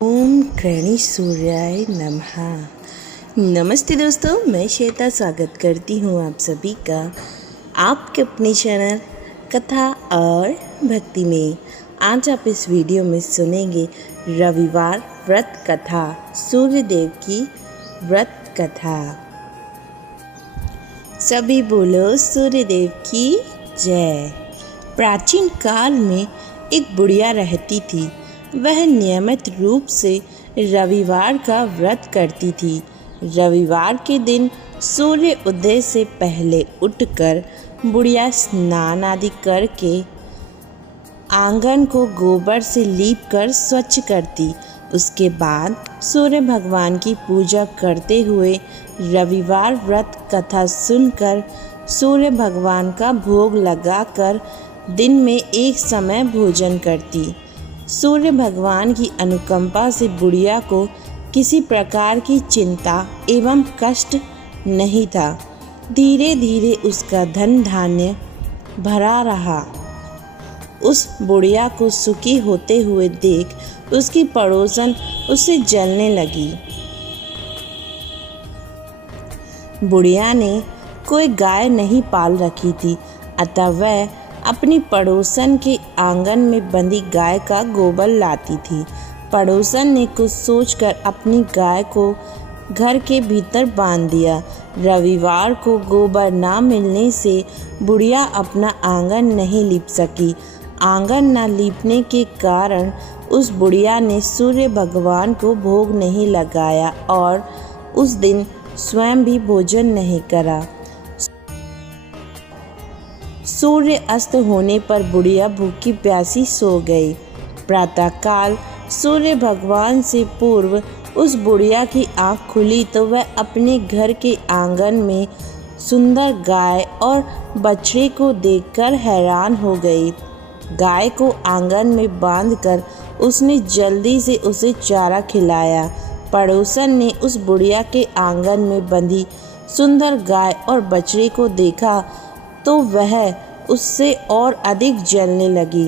ओम कृणी सूर्याय नमः। नमस्ते दोस्तों, मैं श्वेता स्वागत करती हूँ आप सभी का आपके अपने चैनल कथा और भक्ति में। आज आप इस वीडियो में सुनेंगे रविवार व्रत कथा, सूर्यदेव की व्रत कथा। सभी बोलो सूर्यदेव की जय। प्राचीन काल में एक बुढ़िया रहती थी। वह नियमित रूप से रविवार का व्रत करती थी। रविवार के दिन सूर्य उदय से पहले उठकर बुढ़िया स्नान आदि करके आंगन को गोबर से लीपकर स्वच्छ करती। उसके बाद सूर्य भगवान की पूजा करते हुए रविवार व्रत कथा सुनकर सूर्य भगवान का भोग लगाकर दिन में एक समय भोजन करती। सूर्य भगवान की अनुकंपा से बुढ़िया को किसी प्रकार की चिंता एवं कष्ट नहीं था। धीरे धीरे उसका धन धान्य भरा रहा। उस बुढ़िया को सुखी होते हुए देख उसकी पड़ोसन उससे जलने लगी। बुढ़िया ने कोई गाय नहीं पाल रखी थी, अतः वह अपनी पड़ोसन के आंगन में बंधी गाय का गोबर लाती थी। पड़ोसन ने कुछ सोचकर अपनी गाय को घर के भीतर बांध दिया। रविवार को गोबर ना मिलने से बुढ़िया अपना आंगन नहीं लीप सकी। आंगन न लीपने के कारण उस बुढ़िया ने सूर्य भगवान को भोग नहीं लगाया और उस दिन स्वयं भी भोजन नहीं करा। सूर्य अस्त होने पर बुढ़िया भूखी प्यासी सो गई। प्रातःकाल सूर्य भगवान से पूर्व उस बुढ़िया की आँख खुली तो वह अपने घर के आंगन में सुंदर गाय और बछड़े को देखकर हैरान हो गई। गाय को आंगन में बांधकर उसने जल्दी से उसे चारा खिलाया। पड़ोसन ने उस बुढ़िया के आंगन में बंधी सुंदर गाय और बछड़े को देखा तो वह उससे और अधिक जलने लगी।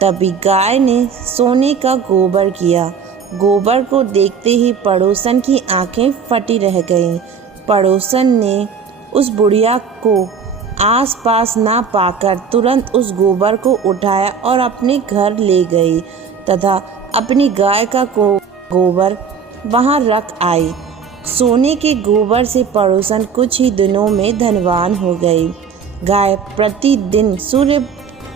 तभी गाय ने सोने का गोबर किया। गोबर को देखते ही पड़ोसन की आंखें फटी रह गईं। पड़ोसन ने उस बुढ़िया को आसपास ना पाकर तुरंत उस गोबर को उठाया और अपने घर ले गई तथा अपनी गाय का गोबर वहां रख आई। सोने के गोबर से पड़ोसन कुछ ही दिनों में धनवान हो गई। गाय प्रतिदिन सूर्य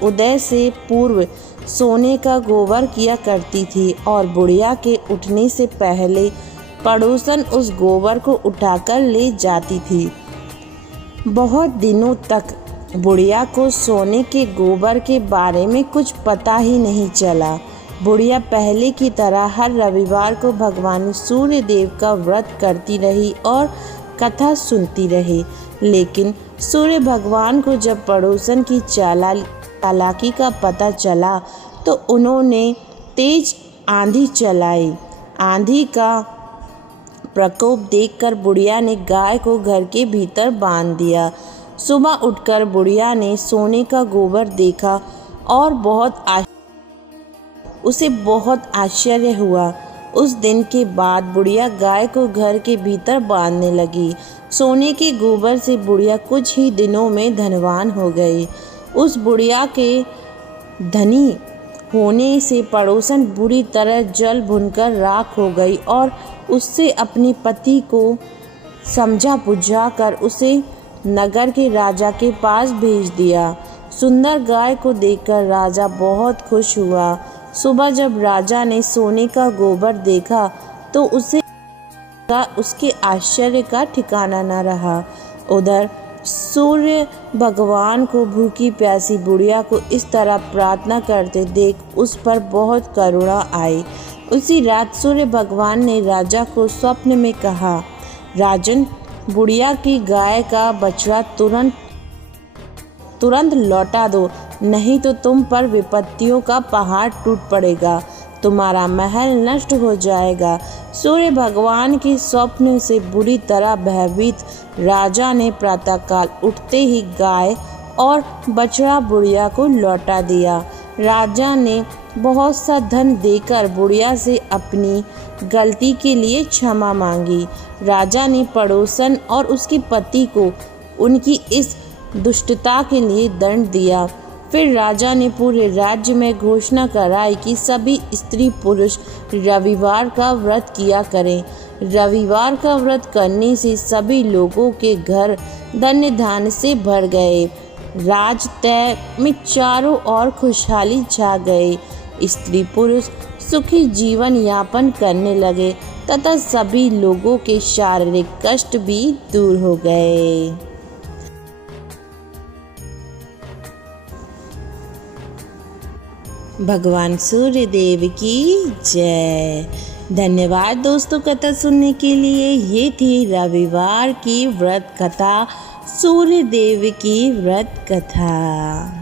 उदय से पूर्व सोने का गोबर किया करती थी और बुढ़िया के उठने से पहले पड़ोसन उस गोबर को उठाकर ले जाती थी। बहुत दिनों तक बुढ़िया को सोने के गोबर के बारे में कुछ पता ही नहीं चला। बुढ़िया पहले की तरह हर रविवार को भगवान सूर्य देव का व्रत करती रही और कथा सुनती रही। लेकिन सूर्य भगवान को जब पड़ोसन की चालाकी का पता चला तो उन्होंने तेज आंधी चलाई। आंधी का प्रकोप देखकर बुढ़िया ने गाय को घर के भीतर बांध दिया। सुबह उठकर बुढ़िया ने सोने का गोबर देखा और उसे बहुत आश्चर्य हुआ। उस दिन के बाद बुढ़िया गाय को घर के भीतर बांधने लगी। सोने के गोबर से बुढ़िया कुछ ही दिनों में धनवान हो गई। उस बुढ़िया के धनी होने से पड़ोसन बुरी तरह जल भुनकर राख हो गई और उससे अपने पति को समझा बुझा कर उसे नगर के राजा के पास भेज दिया। सुंदर गाय को देखकर राजा बहुत खुश हुआ। सुबह जब राजा ने सोने का गोबर देखा तो उसके आश्चर्य का ठिकाना न रहा। उधर सूर्य भगवान को भूखी प्यासी बुढ़िया को इस तरह प्रार्थना करते देख उस पर बहुत करुणा आई। उसी रात सूर्य भगवान ने राजा को स्वप्न में कहा, राजन, बुढ़िया की गाय का बछड़ा तुरंत लौटा दो, नहीं तो तुम पर विपत्तियों का पहाड़ टूट पड़ेगा, तुम्हारा महल नष्ट हो जाएगा। सूर्य भगवान के स्वप्न से बुरी तरह भयभीत राजा ने प्रातःकाल उठते ही गाय और बछड़ा बुढ़िया को लौटा दिया। राजा ने बहुत सा धन देकर बुढ़िया से अपनी गलती के लिए क्षमा मांगी। राजा ने पड़ोसन और उसके पति को उनकी इस दुष्टता के लिए दंड दिया। फिर राजा ने पूरे राज्य में घोषणा कराई कि सभी स्त्री पुरुष रविवार का व्रत किया करें। रविवार का व्रत करने से सभी लोगों के घर धन्य धान्य से भर गए। राजतय में चारों ओर खुशहाली छा गई। स्त्री पुरुष सुखी जीवन यापन करने लगे तथा सभी लोगों के शारीरिक कष्ट भी दूर हो गए। भगवान सूर्य देव की जय। धन्यवाद दोस्तों कथा सुनने के लिए। ये थी रविवार की व्रत कथा, सूर्य देव की व्रत कथा।